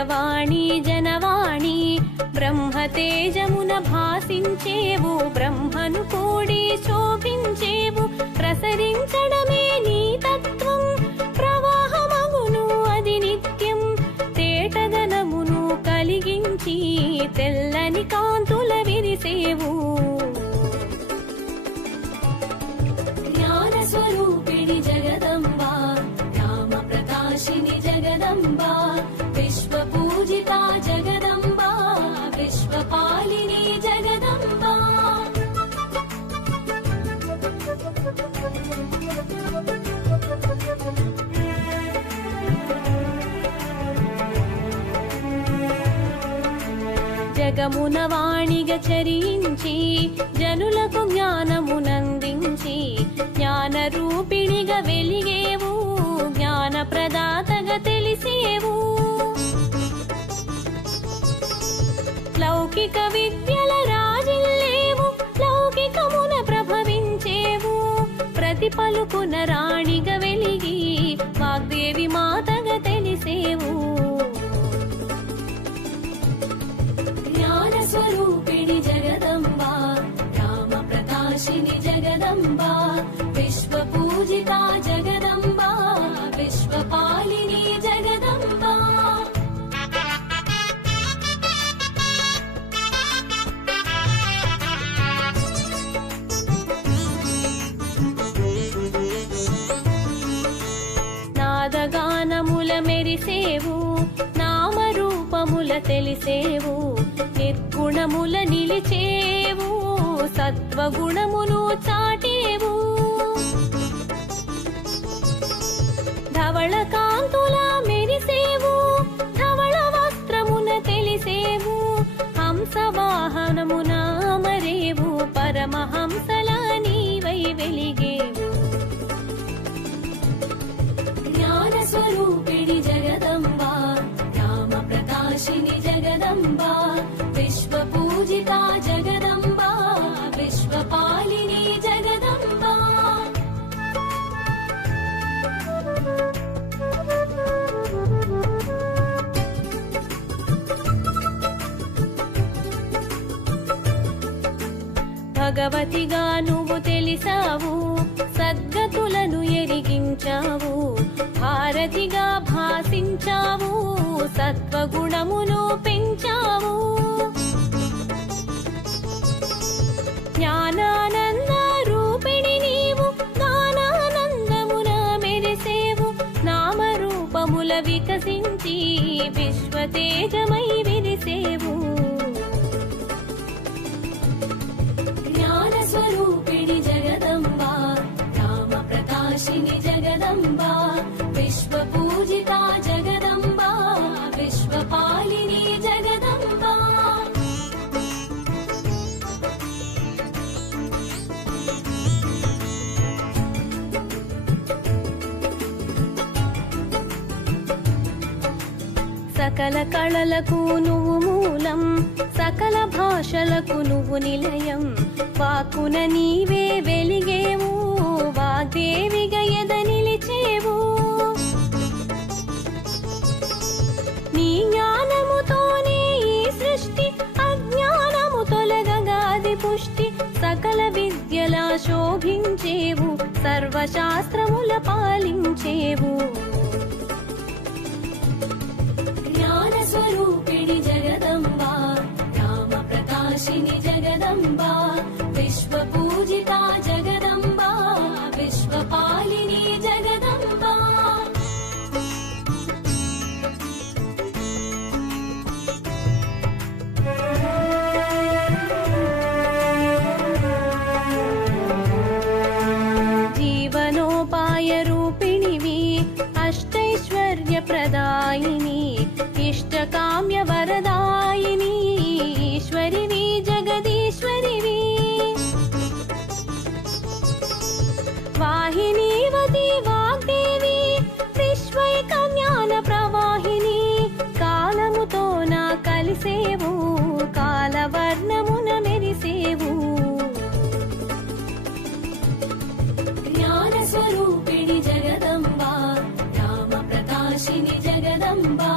విజయవాణి జనవాణి బ్రహ్మతేజమున భాసించేవు బ్రహ్మను కూడి శోభించేవు ప్రసరించడమే నీ తత్వం ప్రవాహమగును అది నిత్యం తేటదనమును కలిగించి తెల్లని కాంతుల విరిసేవు జ్ఞాన స్వరూపిణి జగదంబా రామ ప్రకాశిని జగదంబా విశ్వ పూజిత జగదంబా విశ్వపాలిని జగదంబా జగమున వాణిగ చరించి జనులకు జ్ఞానమునందించి జ్ఞాన రూపిణిగా వెలిగేవు జ్ఞాన ప్రదాతగా తెలిసేవు లౌకిక విద్యల రాజిల్లేవు లౌకికమున ప్రభవించేవు ప్రతి పలుకున రాణిగా వెలిగి వాగ్దేవి మాతగా తెలిసేవు జ్ఞాన స్వరూపిణి జగదంబా రామ ప్రకాశిని జగదంబా విశ్వ పూజిత జగదంబా విశ్వపాలిని జగదంబా నాదగానముల మెరిసేవు నామరూపముల తెలిసేవు నిర్గుణముల నిలిచేవు సత్వగుణమును చాటేవు ధవళ కాంతుల మెరిసేవు ధవళ వస్త్రమున తెలిసేవు హంస వాహనమున మరేవు పరమహంసల నీవై వెలిగేవు జ్ఞాన స్వరూపిణి జగదంబా రామ ప్రకాశిని జగదంబా విశ్వ పూజిత జగదంబా విశ్వపాలిని జగదంబా భగవతిగా నువ్వు తెలిసావు సద్గతులను ఎరిగించావు భారతిగా భాసించావు సత్వగుణమును పెంచావు జ్ఞానానంద రూపిణి నీవు జ్ఞానానందమున మెరిసేవు నామరూపముల వికసించి విశ్వతేజమై విరిసేవు జ్ఞాన స్వరూపిణి జగదంబా రామ ప్రకాశిని జగదంబా విశ్వ పూజిత జగదంబా విశ్వపాలిని జగదంబా సకల కళలకు నువ్వు మూలం సకల భాషలకు నువ్వు నిలయం వాక్కున నీవే వెలిగేవు వాగ్దేవిగా ఎద నిలిచేవు నీ జ్ఞానముతోనే ఈ సృష్టి అజ్ఞానము తొలగగాది పుష్టి సకల విద్యల శోభించేవు సర్వశాస్త్రముల పాలించేవు జ్ఞాన స్వరూపిణి జగదంబా రామ ప్రకాశిని జగదంబా విశ్వ పూజిత జగదంబా విశ్వపాలిని జగదంబా జీవనోపాయ రూపిణివి అష్టైశ్వర్య ప్రదాయిని ఇష్టకామ్య వరదాయిని ఈశ్వరివి జగదీశ్వరివి వాహినీవతి వాగ్దేవి విశ్వైక జ్ఞాన ప్రవాహిని కాలముతో నా కలిసేవు కాలవర్ణమున మెరిసేవు జ్ఞాన స్వరూపిణి జగదంబా రామ ప్రకాశిని జగదంబా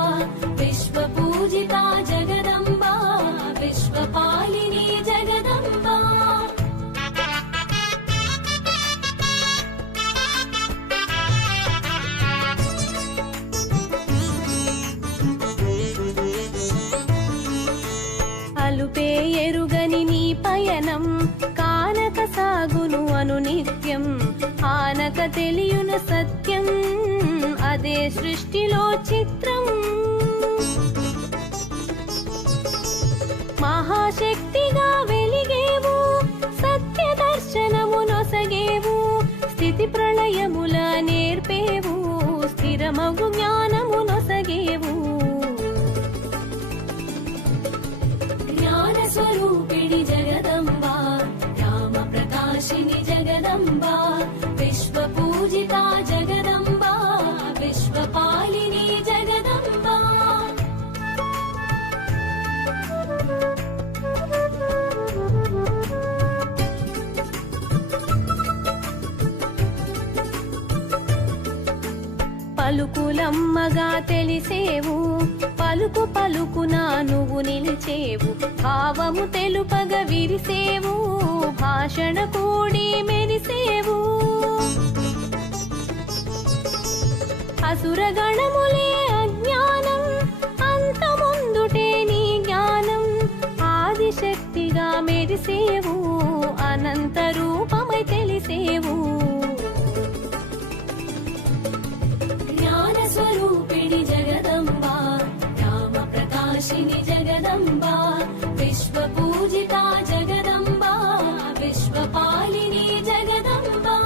విశ్వ తెలియున సత్యం, అదే సృష్టిలో చిత్రం. మహాశక్తిగా వెలిగేవు, సత్య దర్శనము నొసగేవు, స్థితి ప్రళయముల నేర్పేవు, స్థిరమగు జ్ఞానము నొసగేవు. జ్ఞాన స్వరూపిణి జగదంబా, రామ ప్రకాశిని జగదంబా, విశ్వ పూజిత జగదంబా, విశ్వపాలిని జగదంబా. పలుకులమ్మగా తెలిసేవు, పలుకు పలుకున నువ్వు నిలిచేవు, భావము తెలుపగ విరిసేవు, భాషణ కూడి మెరిసేవు. అసురగణములే అజ్ఞానం, అంతముందుటే నీ జ్ఞానం, ఆదిశక్తిగా మెరిసేవు, అనంత రూపమై తెలిసేవు. జ్ఞాన స్వరూపిణి జగదంబా, రామ ప్రకాశిని జగదంబా, విశ్వ పూజిత జగదంబా, విశ్వపాలిని జగదంబా.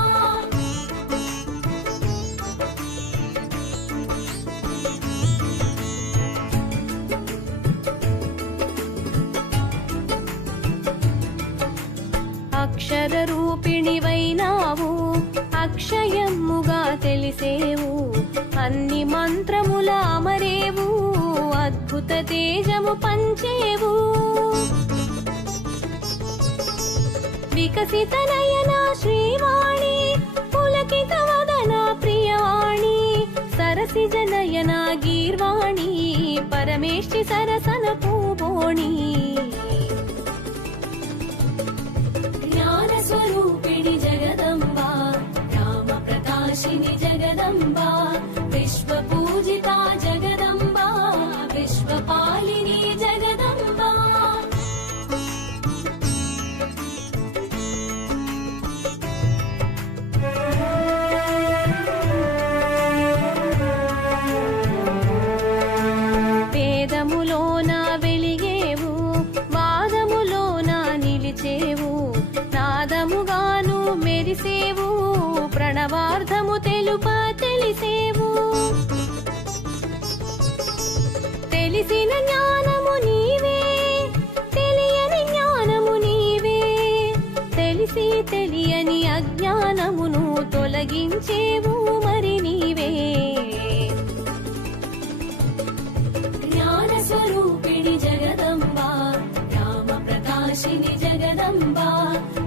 అక్షర రూపిణివైనావు, అక్షయముగా తెలిసేవు, అన్ని మంత్రముల అమరేవు, అద్భుత తేజము పంచేవు. వికసిత నయన శ్రీవాణి, పులకిత వదన ప్రియవాణి, సరసిజ నయన గీర్వాణి, పరమేష్టి సరసన పూబోణి. జ్ఞాన స్వరూపిణి జగదంబా, రామ ప్రకాశిని జగదంబా, విశ్వ పూజిత జగదంబా, విశ్వపాలిని జగదంబా. వేదములోన వెలిగేవు, వాదములోన నిలిచేవు, నాదముగాను మెరిసేవు, ప్రణవార్థము తెలుప తెలిసేవు. తెలిసిన జ్ఞానము నీవే, తెలియని జ్ఞానము నీవే, తెలిసి తెలియని అజ్ఞానమును తొలగించేవు మరి నీవే. జ్ఞాన స్వరూపిణి జగదంబా, రామ ప్రకాశిని జగదంబా,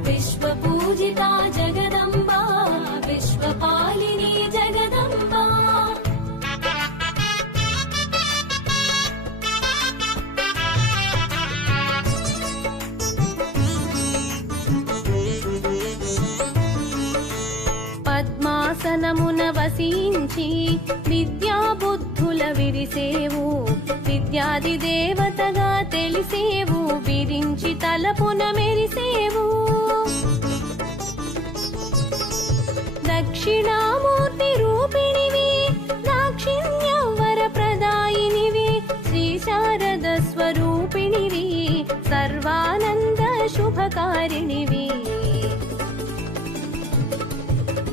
విశ్వ పూజిత జగదంబా, విశ్వపాలిని జగదంబా. పద్మాసనమున వసించి విద్యా బుద్ధుల విరిసేవు, విద్యాది దేవతగా తెలిసేవు, విరించి తలపున మెరిసేవు. దక్షిణామూర్తి రూపిణివి, దాక్షిణ్యవర ప్రదాయినివి, శ్రీ శారద స్వరూపిణివి, సర్వానంద శుభకారిణివి.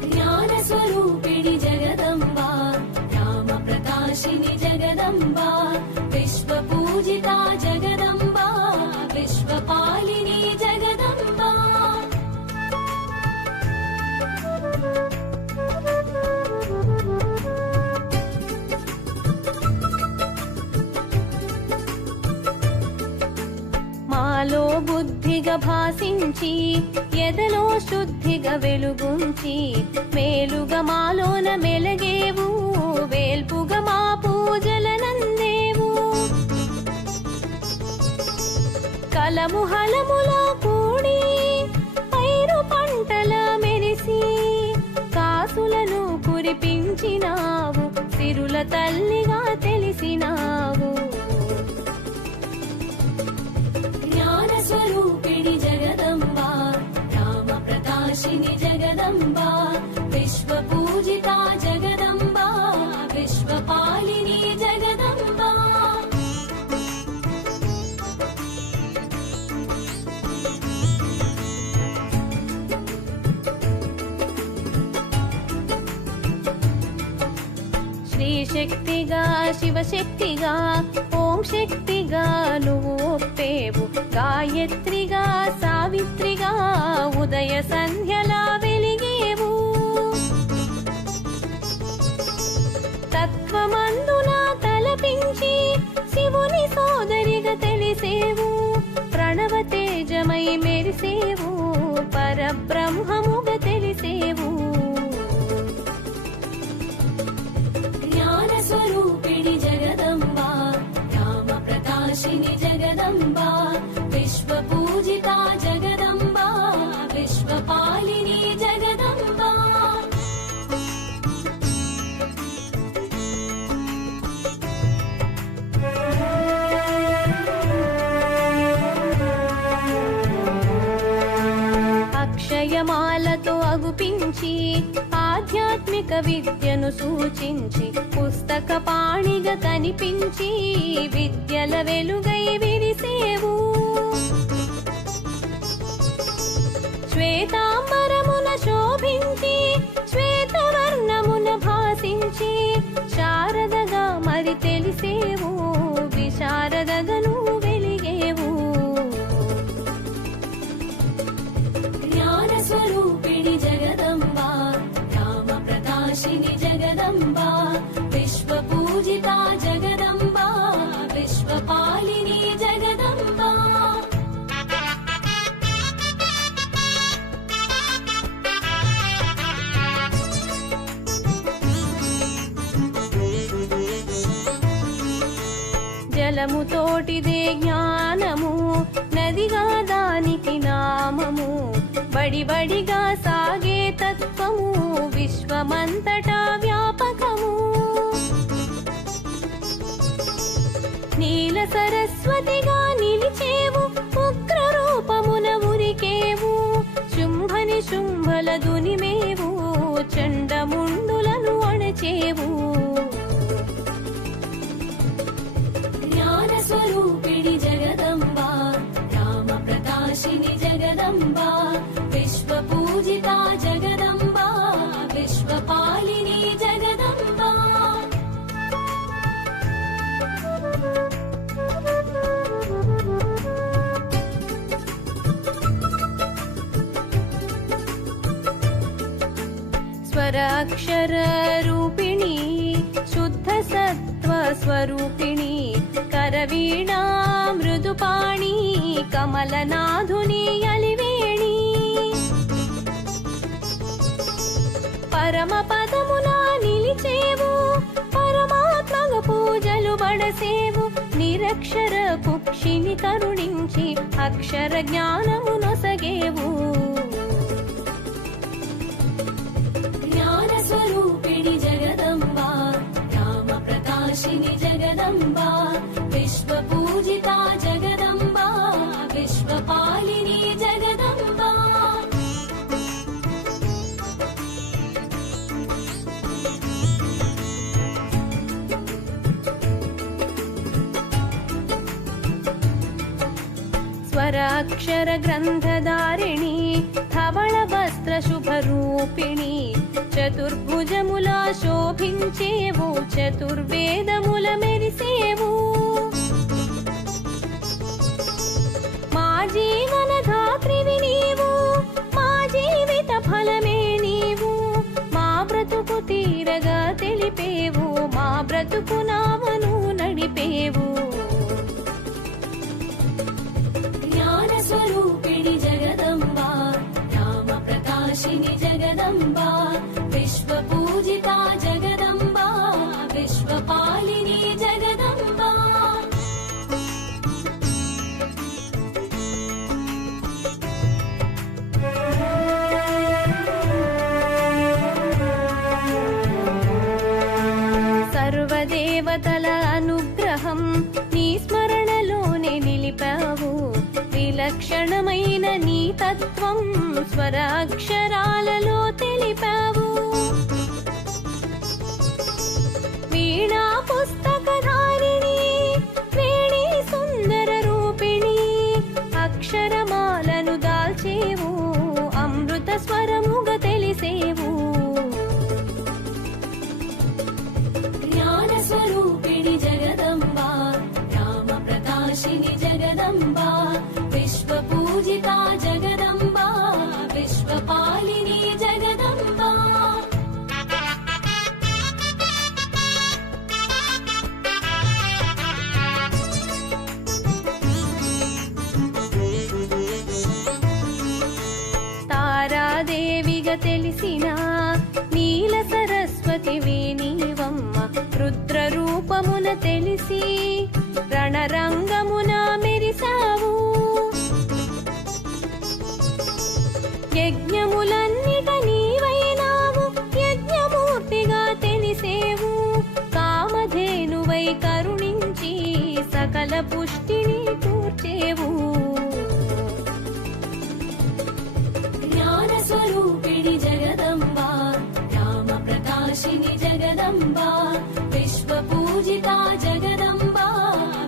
జ్ఞాన స్వరూపిణి జగదంబా, రామ ప్రకాశిని జగదంబా, విశ్వ పూజిత జగదంబా, విశ్వపాలిని జగదంబా. మాలో బుద్ధిగా భాసించి, ఎదలో శుద్ధిగా వెలుగుంచి, మేలుగా మాలోన మెలగేవు, వేల్పుగా మా పూజలనందేవు. కలము హలములో కూడి, పైరు పంటల మెరిసి, కాసులను కురిపించినావు, సిరుల తల్లిగా తెలిసినావు. జ్ఞాన స్వరూపిణి జగదంబా, రామ ప్రకాశిని జగదంబా, విశ్వ విశ్వపూజితా జగదంబా విశ్వపాలిని జగదంబా శ్రీశక్తిగా శివశక్తిగా ఓం శక్తిగా నువ్వు ఒప్పేవు గాయత్రిగా సావిత్రిగా ఉదయ సంధ్యలా వెలిగేవు తత్వమందున తలపించి శివుని సోదరిగా తెలిసేవు ప్రణవ తేజమై మెరిసేవు పరబ్రహ్మముగా తెలిసేవు స్వరూపిణి జగదంబా రామ ప్రకాశిని జగదంబా విశ్వపూజితా జగదంబా విశ్వపాలిని జగదంబా అక్షయమాలతో అగుపించి ఆధ్యాత్మిక విద్యను సూచించి పుస్తక పాణిగా కనిపించి విద్యల వెలుగై విరిసేవు శ్వేతాంబరమున శోభించి శ్వేతవర్ణమున భాసించి శారదగా మరి తెలిసేవు విశారదగను వెలిగేవు జ్ఞాన స్వరూపిణి జగదంబా రామ ప్రకాశిని జగదంబా విశ్వపూజితా జగదంబా విశ్వపాలిని జగదంబా జలము తోటిదే జ్ఞానము నదిగా దానికి నామము బడిబడిగా సాగే తత్వము విశ్వమంతటా వ్యాపకము నీల సరస్వతిగా నిలిచేవు ఉగ్ర రూపమున ఉరికేవు శుంభని శుంభల దునిమేవు చండముండులను అణచేవు జ్ఞాన స్వరూపిణి జగదంబా రామ ప్రకాశిని జగదంబా విశ్వపూజితా జగదంబా విశ్వపాలిని జగదంబా స్వరాక్షర రూపిణి శుద్ధ సత్వ స్వరూపిణి కరవీణా మృదుపాణి కమలనాథుని అలివేణి పరమ పదమున నిలిచేవు పరమాత్మగా పూజలు బడసేవు నిరక్షర కుక్షిని కరుణించి అక్షర జ్ఞానము నొసగేవు జ్ఞాన స్వరూపిణి జగదంబా రామ ప్రకాశిని జగదంబా విశ్వపూజితా జగదంబా విశ్వపాలిని జగదంబా స్వరాక్షర గ్రంథధారిణి ధవళ వస్త్ర శుభరూపిణి చతుర్భుజములా శోభించేవు చతుర్వేదముల మెరిసేవు మా జీవన ధాత్రివి నీవు మా జీవిత ఫలమే నీవు మా బ్రతుకు తీరగా తెలిపేవు మా బ్రతుకు నామను నడిపేవు జ్ఞాన స్వరూపిణి జగదంబా రామ ప్రకాశిని జగదంబా విశ్వపూజితా జగదంబా విశ్వపాలిని జగదంబా సర్వదేవతల అనుగ్రహం నీ స్మరణలోనే నిలిపావు విలక్షణమైన నీ తత్వం స్వరాక్షరాలలో తెలిపావు తెలిసిన నీల సరస్వతివి నీవమ్మ. రుద్ర రూపమున తెలిసి రణరంగమున మెరిసావు. యజ్ఞములన్నిట నీవైనావు, యజ్ఞమూర్తిగా తెలిసేవు. కామధేనువై కరుణించి సకల పుష్టిని కూర్చేవు. జ్ఞాన స్వరూపిణి జగదంబా, రామ ప్రకాశిని జగదంబా, విశ్వ పూజిత జగదంబా,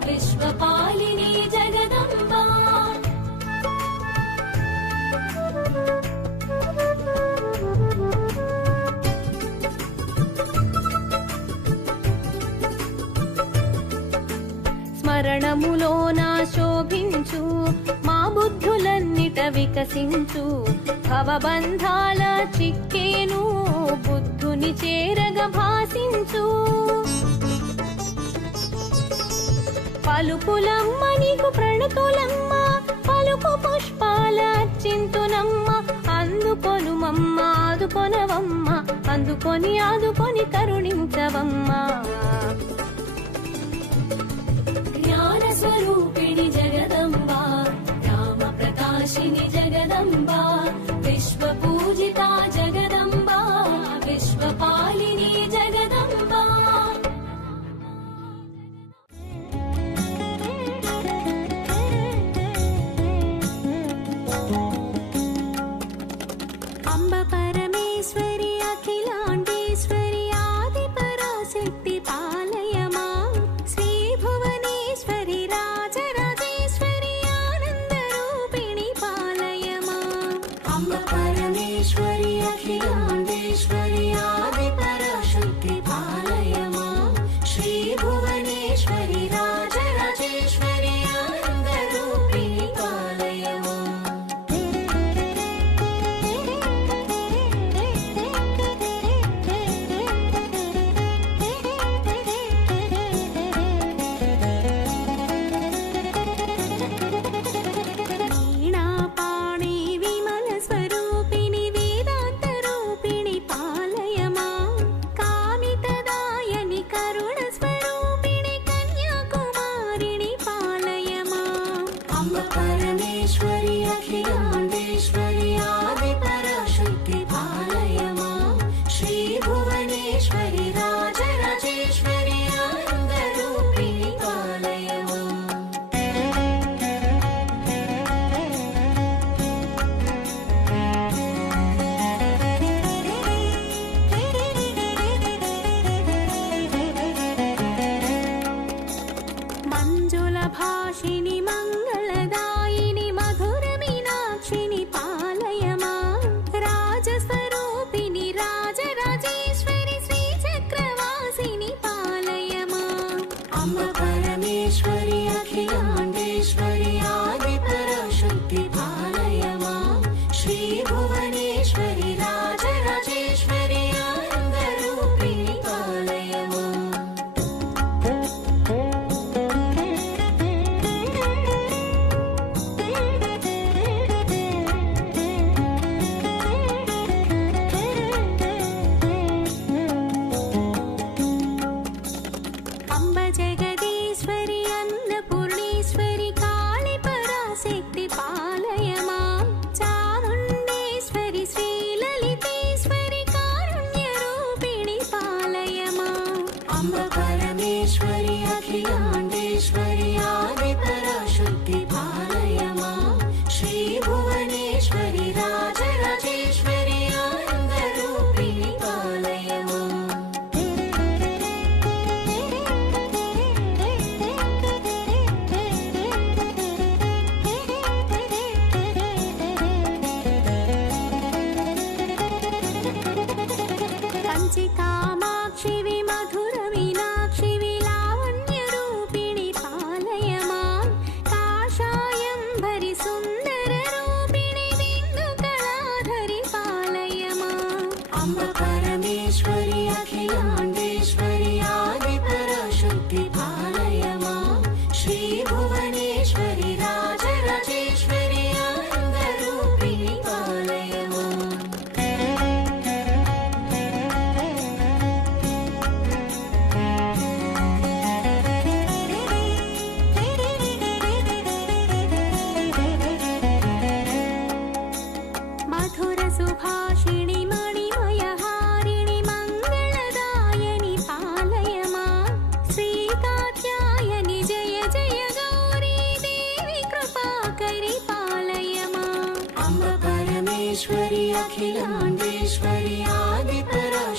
విశ్వపాలిని జగదంబా. స్మరణములోన శోభించు, మా బుద్ధులన్నిట వికసించు. భవబంధాల చిక్కేను, బుద్ధుని చేరగ భాసించు. పలుకులమ్మ నీకు ప్రణతులమ్మ, పలుకు పుష్పాల చింతునమ్మ. అందుకొనుమమ్మ ఆదుకొనవమ్మ, అందుకొని ఆదుకొని కరుణించవమ్మ. జ్ఞాన స్వరూపిణి జగదంబా, రామ ప్రకాశిని జగదంబా, విశ్వ పూజిత జగదంబా, విశ్వపాలిని జగదంబా. అంబ పరమేశ్వరి అఖిలాండేశ్వరి ఆది పరాశక్తి పాలయమా. శ్రీ భువనేశ్వరి రాజరాజేశ్వరి ఆనంద రూపిణి పాలయమా. అంబ పరమేశ్వరి అఖిలాండేశ్వరి ఆది పరాశక్తి పాలయమా. శ్రీ భువనేశ్వరి రాజరాజేశ్వరి ఆనంద రూపిణి పాలయమా.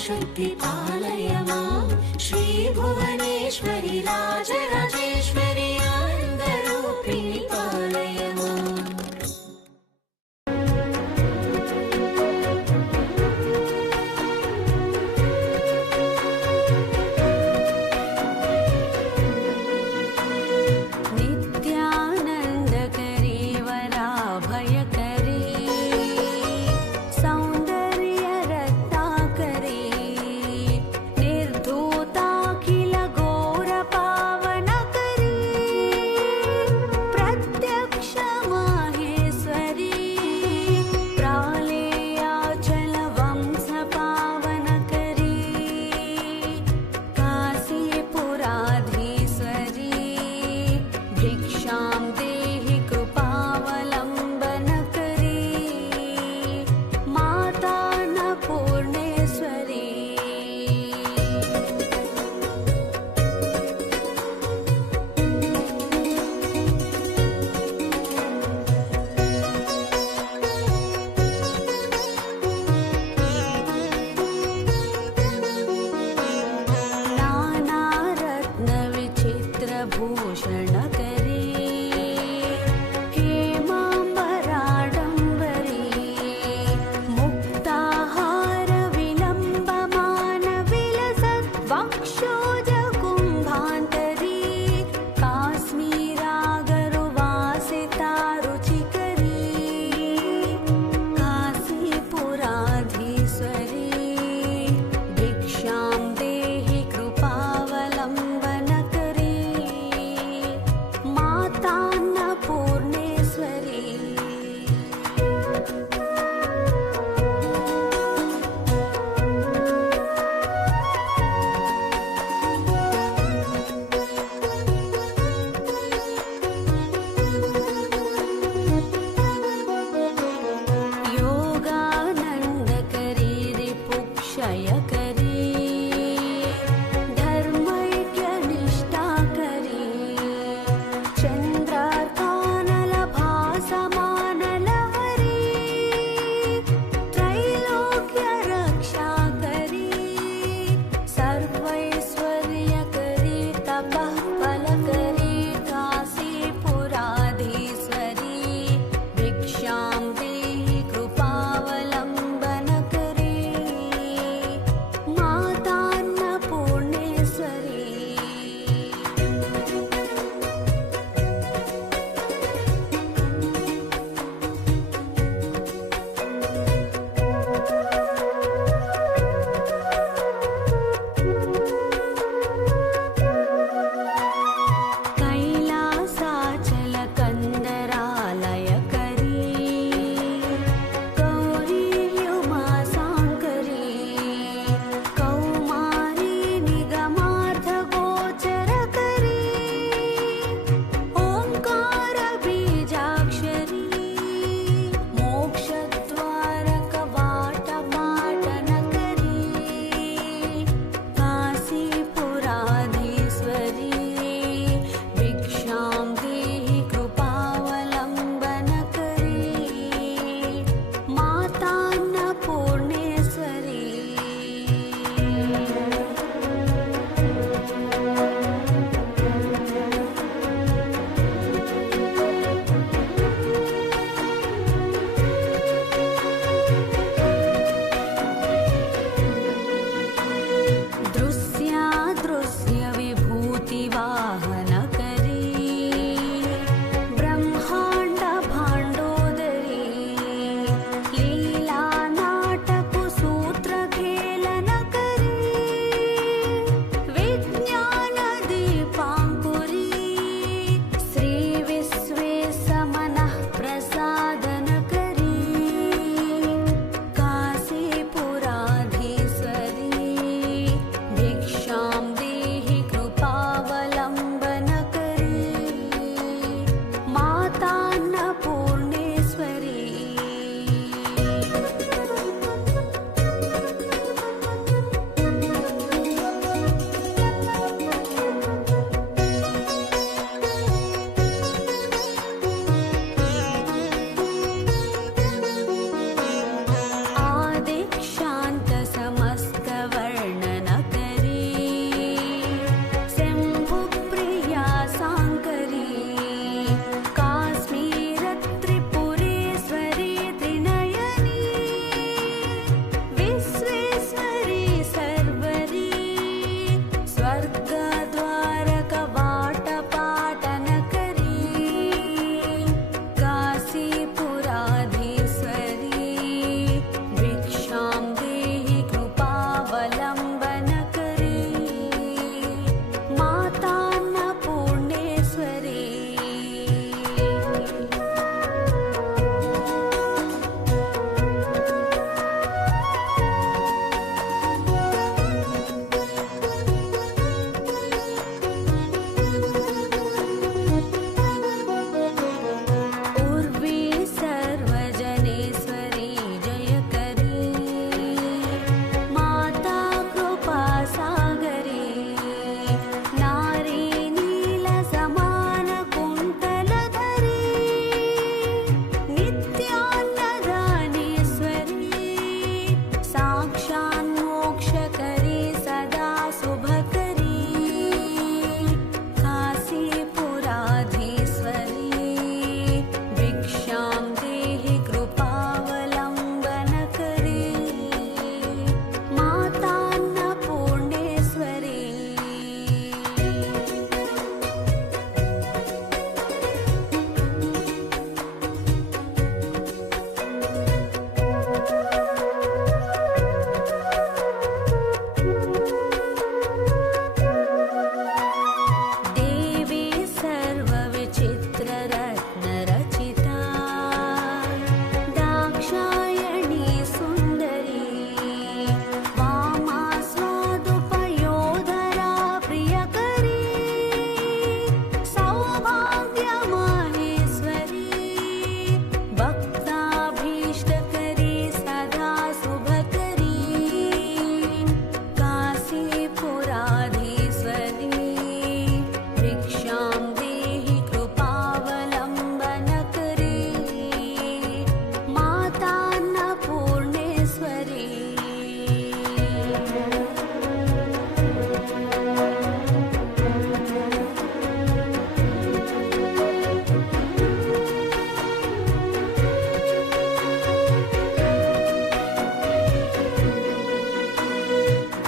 पराशक्ति पालय मां श्री भुवनेश्वरि राजराजेश्वरि आनन्दरूपिणि पालय माम् नित्यानन्दकरी वराभयकरी सौन्दर्यरत्नाकरी निर्धूताखिल घोर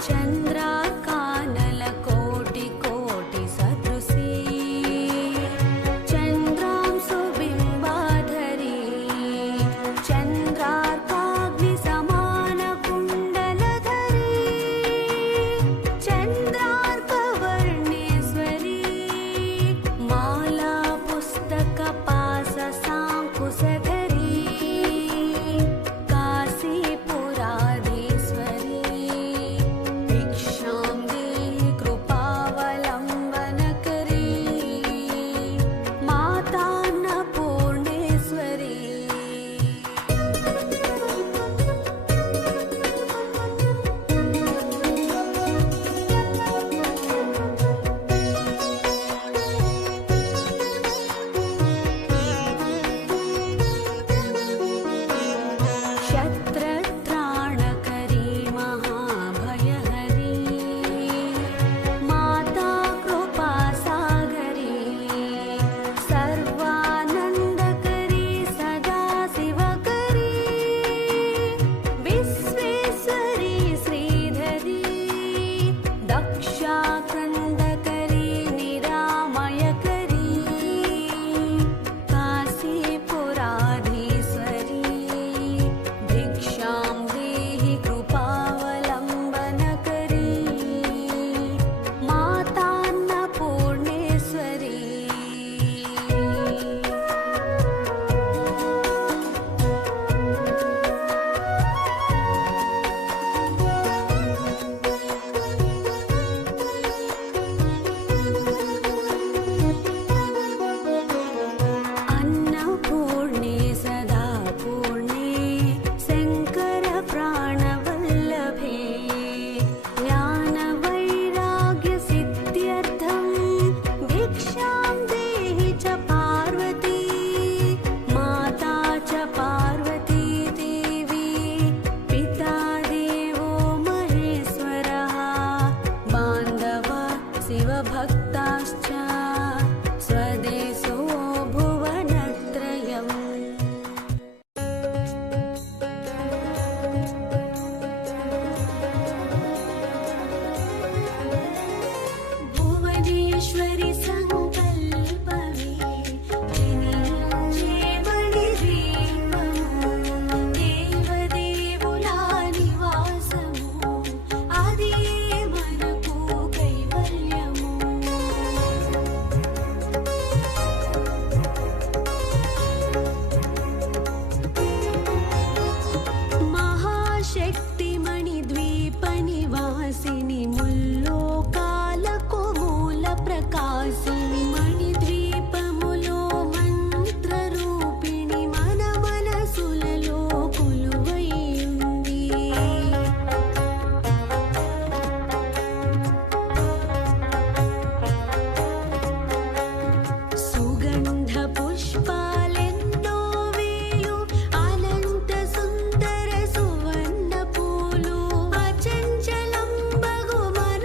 చంద్రాకానల కోటి కోటి సదృశీ చంద్రాంశు బింబాధరీ చంద్రార్కాగ్ని సమాన కుండలధరీ చంద్రార్కవర్ణేశ్వరీ మాలా పుస్తక పాస సాంకుశధరీ కాశీపురాధీశ్వరీ భిక్షాం దేహి కృపావలంబనకరీ మాతాన్నపూర్ణేశ్వరీ क्षत्रत्राणकरी महाभयहरी माता कृपासागरी सर्वानन्दकरी सदाशिवकरी विश्वेश्वरी श्रीधरी दक्षाखण्डकरी निरामयकरी काशीपुराधीश्वरी भिक्षां देहि कृपावलम्बनकरी मातान्नपूर्णेश्वरी अन्नपूर्णे सदा पूर्णे शङ्कर प्राणवल्लभे ज्ञानवैराग्यसिद्ध्यर्थं भिक्षां देहि च पार्वती माता च पार्वती देवी पिता देवो महेश्वरः बान्धवा शिवभक्ताश्च स्वदेशो भुवनत्रयम् भुवनेश्वरि सङ्कल्पवे मणिदीपमु देवदेवुला निवासमु अदे मनकु कैवल्यमु महाशक्तिमणिद्वीपनिवासिनि मुल्लोकाలకు మూల ప్రకాశిని మణిద్వీపములో మంత్రరూపిణి మన మనసులలో కొలువై ఉంది సుగంధ పుష్పాలెన్నో వేయు అనంత సుందర సువర్ణ పూలు అచంచలం బగు మన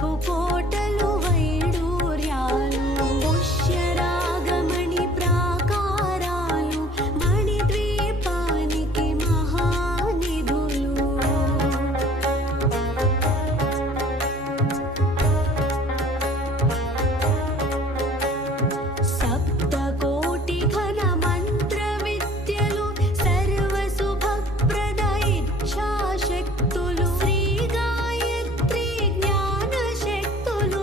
విద్యపు కోటలు వైడూర్యాలు పుష్యరాగమణి ప్రాకారాలు మణిద్వీపానికి మహానిధులు సప్తకోటి ఘన మంత్ర విద్యలు సర్వ శుభప్రద ఇచ్ఛాశక్తులు శ్రీ గాయత్రి జ్ఞాన శక్తులు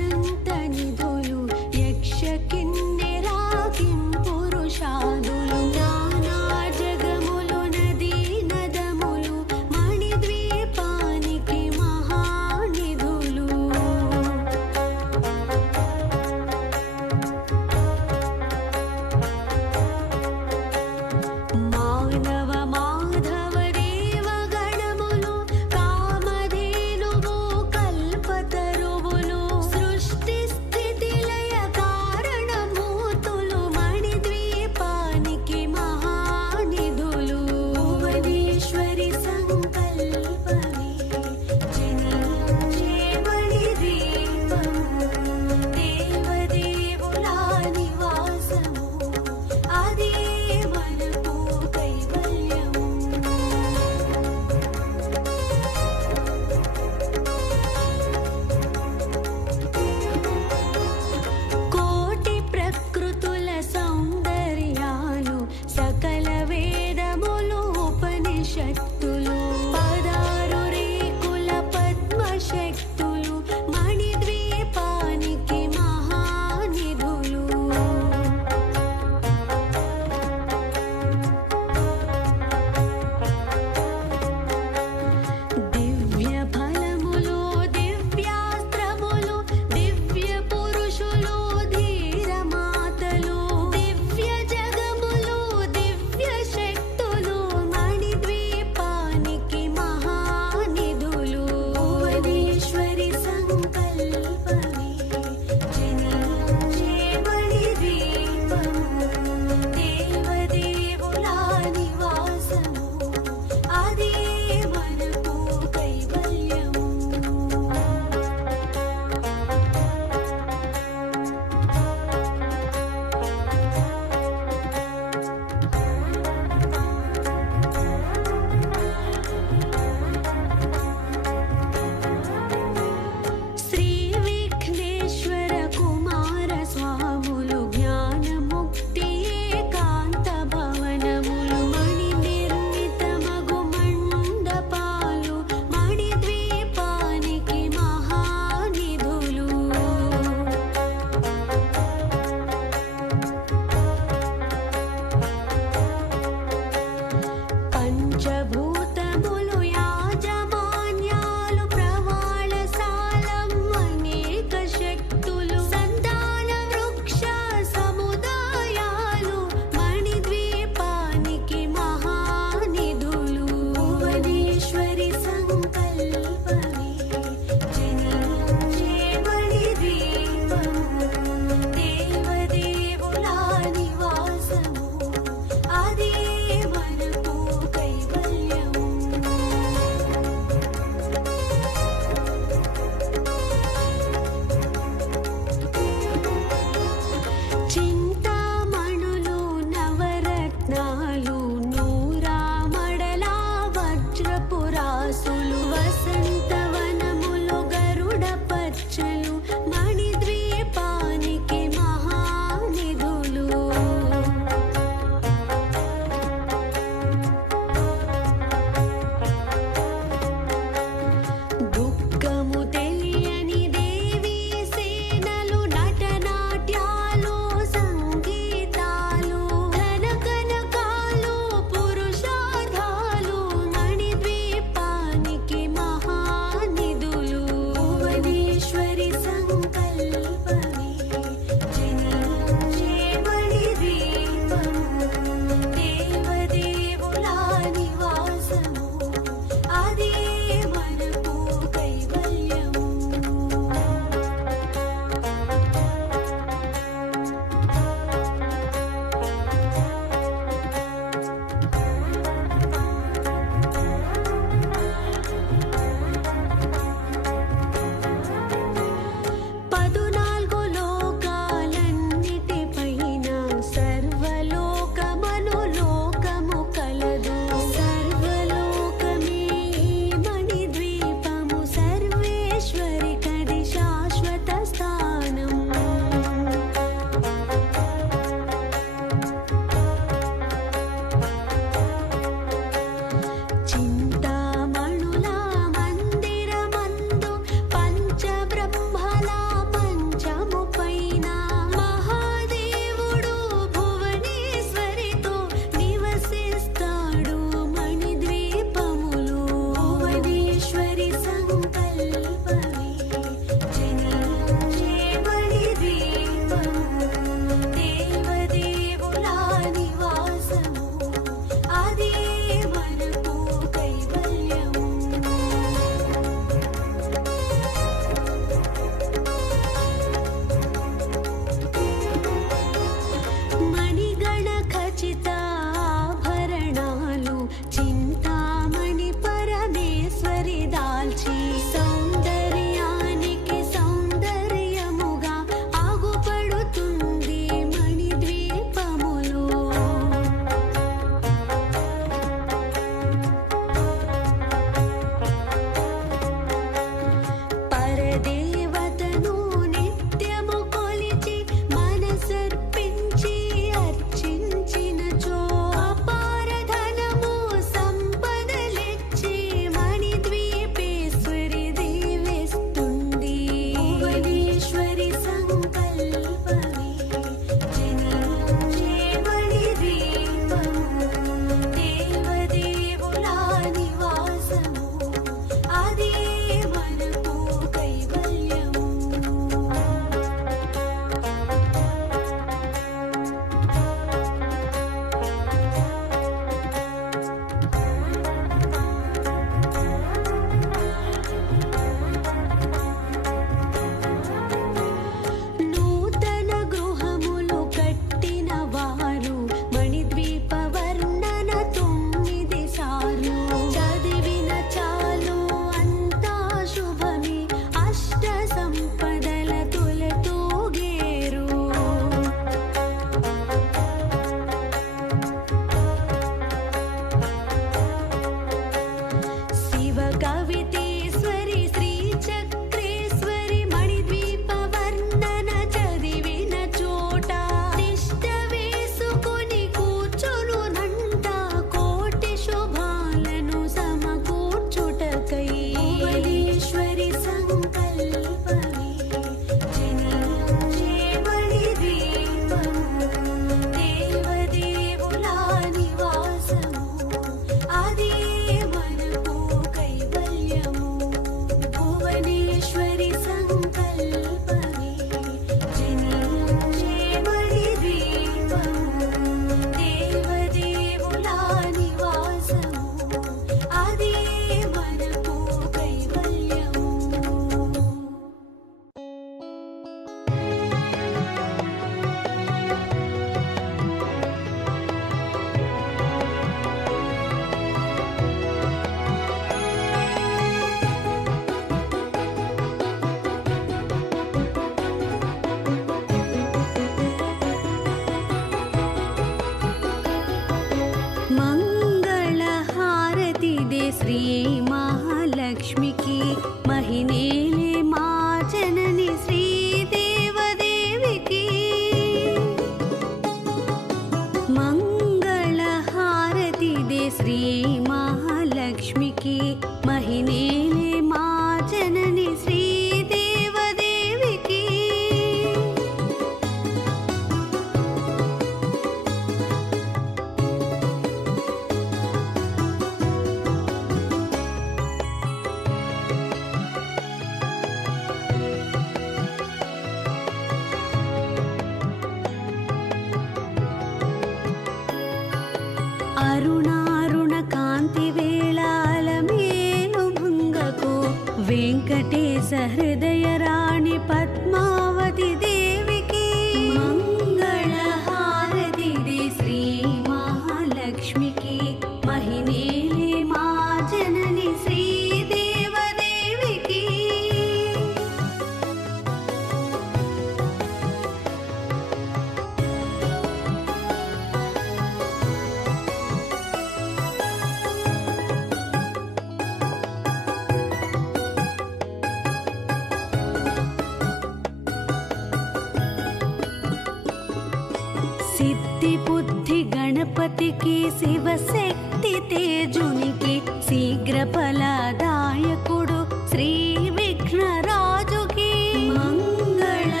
బుద్ధి బుద్ధి గణపతికి శివశక్తి తేజునికి శీఘ్ర ఫలదాయకుడు శ్రీ విఘ్నరాజుకి మంగళహారతిది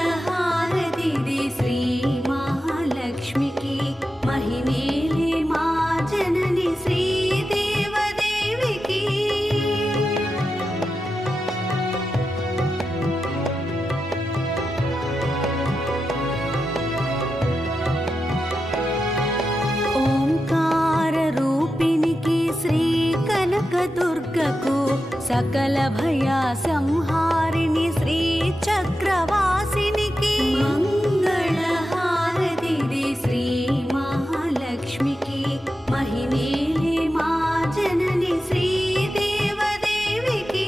శ్రీ మహాలక్ష్మికి మహిమేలే మా జనని శ్రీ దేవదేవికి ఓంకార రూపినికి శ్రీ కనకదుర్గకు సకల భయ సంహారిణి శ్రీ చక్రవాసినికి మంగళహారతిది శ్రీ మహాలక్ష్మికి మహిమేలే మా జనని శ్రీ దేవదేవికి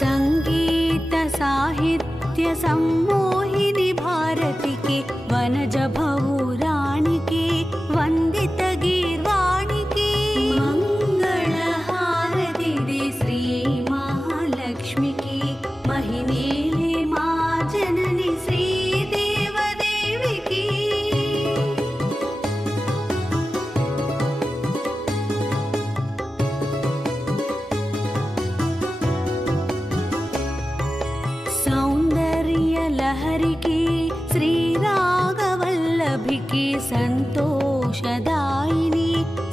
సంగీత సాహిత్య సమ్మోహిని భారతికి వనజ భౌరానికి వందిత గీర్వాణికి మంగళహారతిది శ్రీ మహాలక్ష్మికి మహిమేలే మా జనని శ్రీ దేవదేవికి సౌందర్య లహరికి శ్రీ రాగవల్లభికి సంతోషదాయిని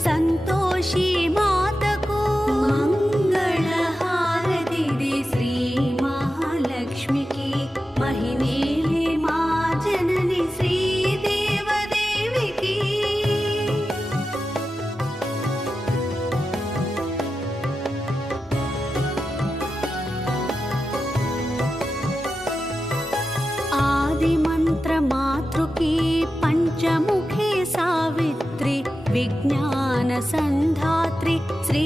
సంతోషి మాతకు మంగళహారతిది శ్రీ మహాలక్ష్మికి మహిమేలే మా జనని శ్రీ దేవదేవికి ఆది మంత్ర మాతృకి పంచముఖే సావిత్రి విజ్ఞాన సంధాత్రి శ్రీ